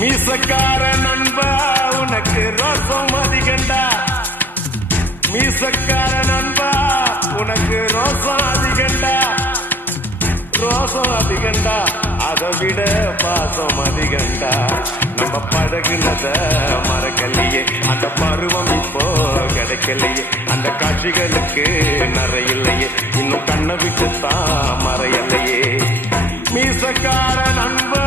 மீசக்கார நண்பா உனக்கு ரோசம் அதிகண்டா. மீசக்கார நண்பா உனக்கு ரோசம் அதிகண்டா. ரோசம் அதிகண்டா அதை விட பாசம் அதிகண்டா. நம்ம பழகுனத மறக்கலையே, அந்த பருவம் இப்போ கிடைக்கலையே. அந்த காட்சிகளுக்கு நிறையில்லையே, இன்னும் கண்ணை விட்டு தான் மறையலையே. மீசக்கார நண்பா